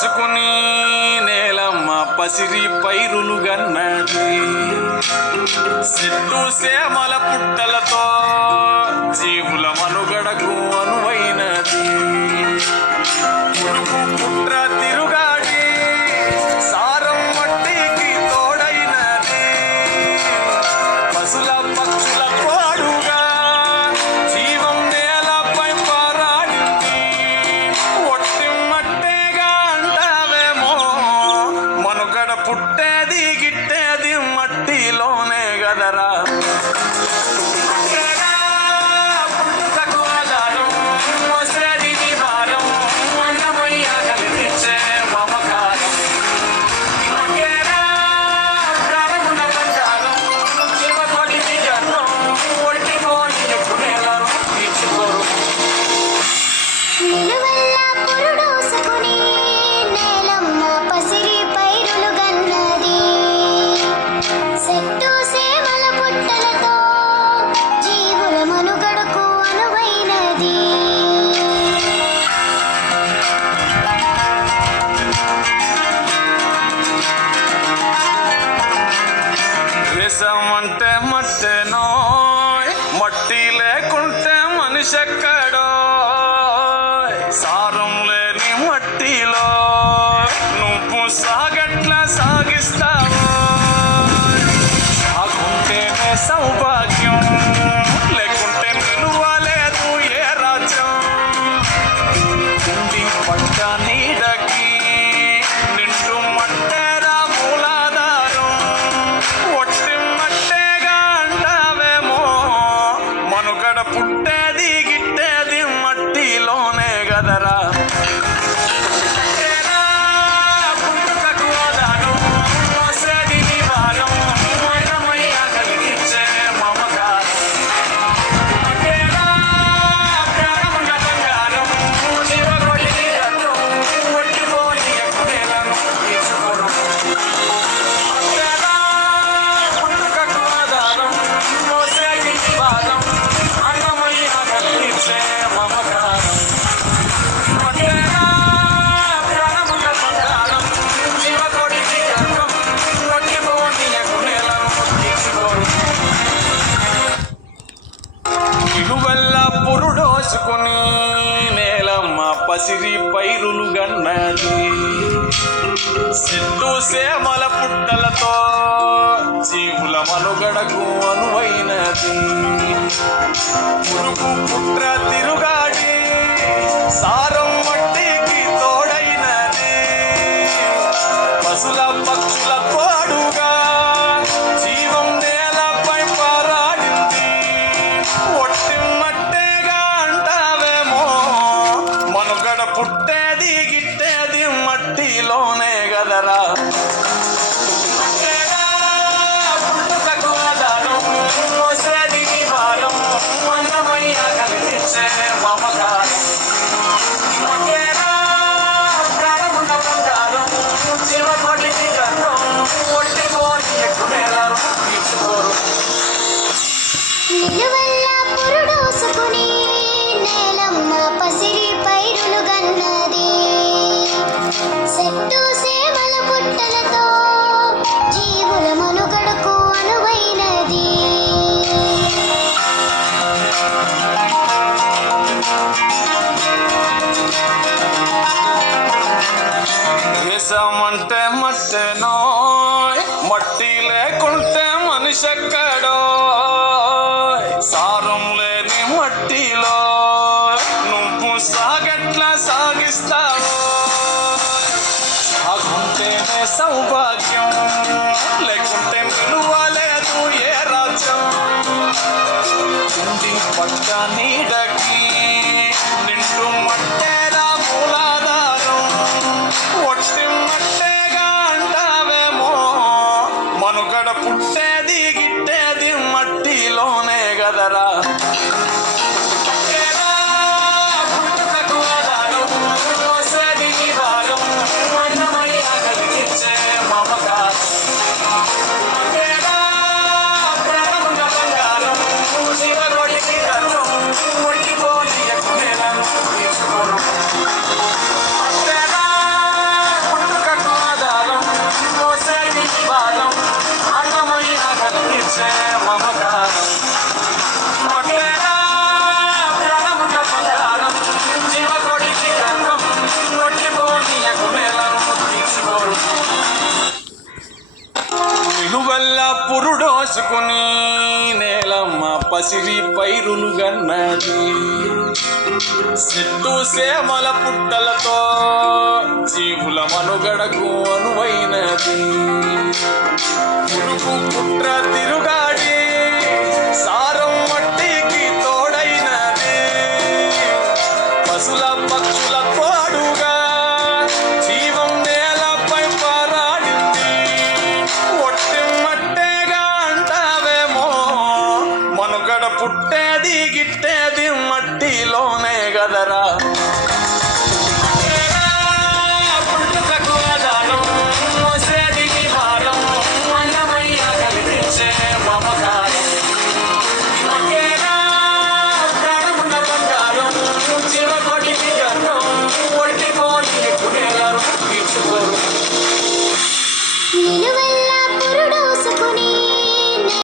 పురుడోసుకుని నేలమ్మ పసిరి పైరులు గన్నది చెట్టు సేమల పుట్టలతో జీవుల మనుగడకు అనువైనది పురుగు పుట్ర తిరుగాడి సారం మట్టికి తోడైనది పశుల పక్షుల పాడుగా జీవం నేలపై పారాడింది ఒట్టి మట్టేగా అంటావేమో మనుగడ పుట్టేది గిట్టేది మట్టిలోనే గదరా అంటే మట్టెనో మట్టి లేకుంటే మనిషి ఎక్కడో సారం లేని మట్టిలో నువ్వు సాగట్లా సాగిస్తావో సాగుంటేనే సౌభాగ్యం లేకుంటే నిలువలేదు ఏ రాజ్యం కుండి పట్ట నీడకి నిండు మట్టేరా మూలాధారం ఒట్టి మనుగడ పుట్టేది గిట్టేది మట్టిలోనే గదరా పురుడోసుకుని నేలమ్మ పసిరి పైరులు గన్నది చెట్టు సేమల పుట్టలతో జీవుల మనుగడకు అనువైనది పురుగు పుట్ర తిరుగాడి సారం మట్టికి తోడైనది పశుల పక్షుల పాడుగా జీవం నేలపై పారాడింది ఒట్టి మనుగడ పుట్టేది గిట్టేది మట్టిలోనే గదరా చెట్టు సేమల పుట్టలతో జీవుల మనుగడకు అనువైనది దేశమంటే మట్టెనో మట్టి లేకుంటే మనిషి ఎక్కడో సారం లేని మట్టిలో నువ్వు సాగట్లా సాగిస్తావో సాగుంటేనే సౌభాగ్యం లేకుంటే నిలువలేదు ఏ రాజ్యం కుండి పట్ట నీడకి నిండు మట్టేరా మూలాధారం ఒట్టి మట్టేగా అంటావేమో మనుగడ పుట్టేది గిట్టేది మట్టిలోనే గదరా పసిరి పైరులు గన్నది చెట్టు సేమల పుట్టలతో జీవుల మనుగడకు అనువైనది పురుగు పుట్ర తిరుగాడి